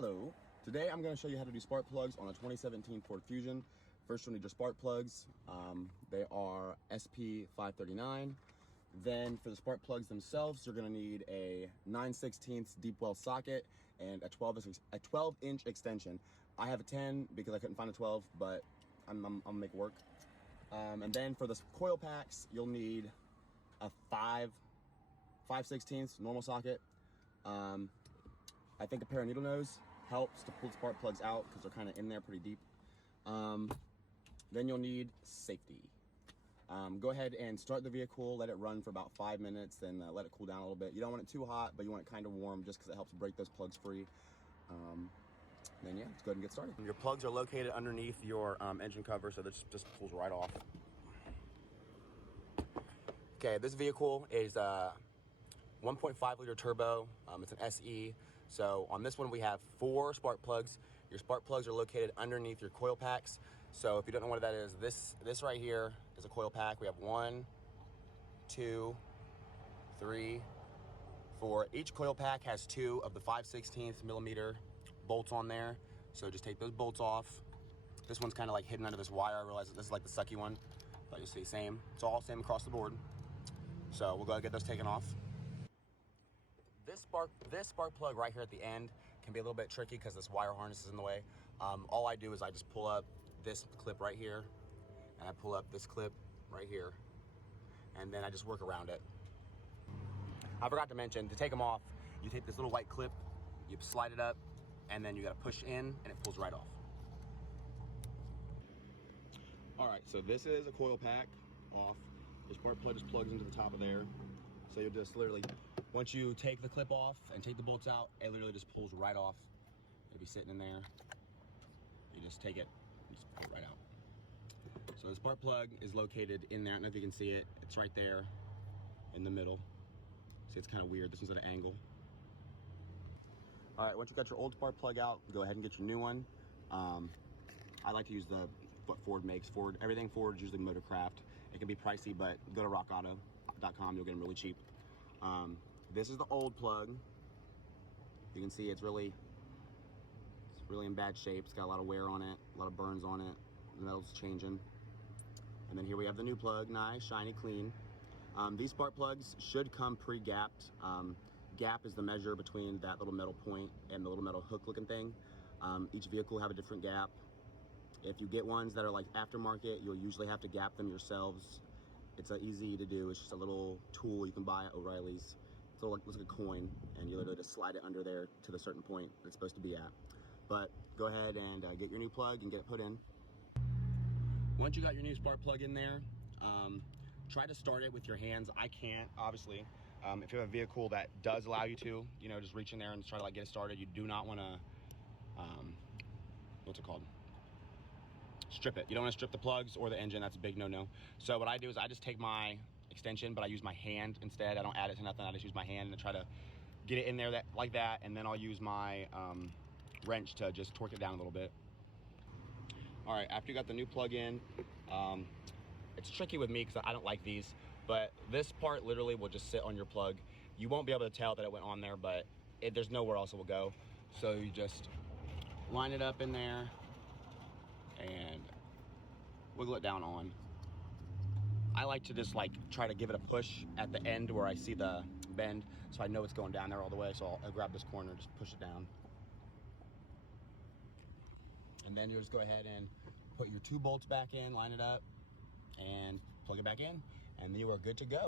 Hello. Today I'm going to show you how to do spark plugs on a 2017 Ford Fusion. First you'll need your spark plugs. They are SP539. Then for the spark plugs themselves, you're going to need a 9/16 deep well socket and a 12-inch extension. I have a 10 because I couldn't find a 12, but I'm gonna make it work. And then for the coil packs, you'll need a 5/16 normal socket. I think a pair of needle nose helps to pull the spark plugs out because they're kind of in there pretty deep. Then you'll need safety. Go ahead and start the vehicle, let it run for about 5 minutes, then let it cool down a little bit. You don't want it too hot, but you want it kind of warm just because it helps break those plugs free. Then yeah, let's go ahead and get started. Your plugs are located underneath your engine cover, so this just pulls right off. Okay, this vehicle is 1.5 liter turbo. It's an SE. So on this one we have 4 spark plugs. Your spark plugs are located underneath your coil packs. So if you don't know what that is, this right here is a coil pack. We have 1, 2, 3, 4. Each coil pack has 2 of the 5/16 millimeter bolts on there. So just take those bolts off. This one's kind of like hidden under this wire. I realize that this is like the sucky one, but you'll see same. It's all same across the board. So we'll go ahead and get those taken off. This spark plug right here at the end can be a little bit tricky because this wire harness is in the way. All I do is I just pull up this clip right here, and I pull up this clip right here, and then I just work around it. I forgot to mention, to take them off, you take this little white clip, you slide it up, and then you gotta push in, and it pulls right off. All right, so this is a coil pack off. The spark plug just plugs into the top of there. So you'll just literally, once you take the clip off and take the bolts out, it literally just pulls right off. It'll be sitting in there. You just take it, and just pull it right out. So the spark plug is located in there. I don't know if you can see it. It's right there in the middle. See, it's kind of weird. This one's at an angle. All right, once you got your old spark plug out, go ahead and get your new one. I like to use what Ford makes. Everything Ford is usually Motorcraft. It can be pricey, but go to rockauto.com, you'll get them really cheap. This is the old plug. You can see it's really in bad shape. It's got a lot of wear on it, a lot of burns on it. The metal's changing. And then here we have the new plug, nice, shiny, clean. These spark plugs should come pre-gapped. Gap is the measure between that little metal point and the little metal hook looking thing. Each vehicle will have a different gap. If you get ones that are like aftermarket, you'll usually have to gap them yourselves. It's easy to do. It's just a little tool you can buy at O'Reilly's. It looks like a coin, and you literally just slide it under there to the certain point it's supposed to be at. But go ahead and get your new plug and get it put in. Once you got your new spark plug in there, try to start it with your hands. I can't, obviously. If you have a vehicle that does allow you to, just reach in there and try to get it started. You do not want to, what's it called? Strip it. You don't want to strip the plugs or the engine. That's a big no-no. So what I do is I just take my extension, but I use my hand instead. I don't add it to nothing. I just use my hand and try to get it in there like that, and then I'll use my wrench to just torque it down a little bit. All right, after you got the new plug in, it's tricky with me because I don't like these, but this part literally will just sit on your plug. You won't be able to tell that it went on there, but there's nowhere else it will go. So you just line it up in there and wiggle it down on. I like to just try to give it a push at the end where I see the bend, so I know it's going down there all the way. So I'll grab this corner, just push it down. And then you just go ahead and put your 2 bolts back in, line it up, and plug it back in, and then you are good to go.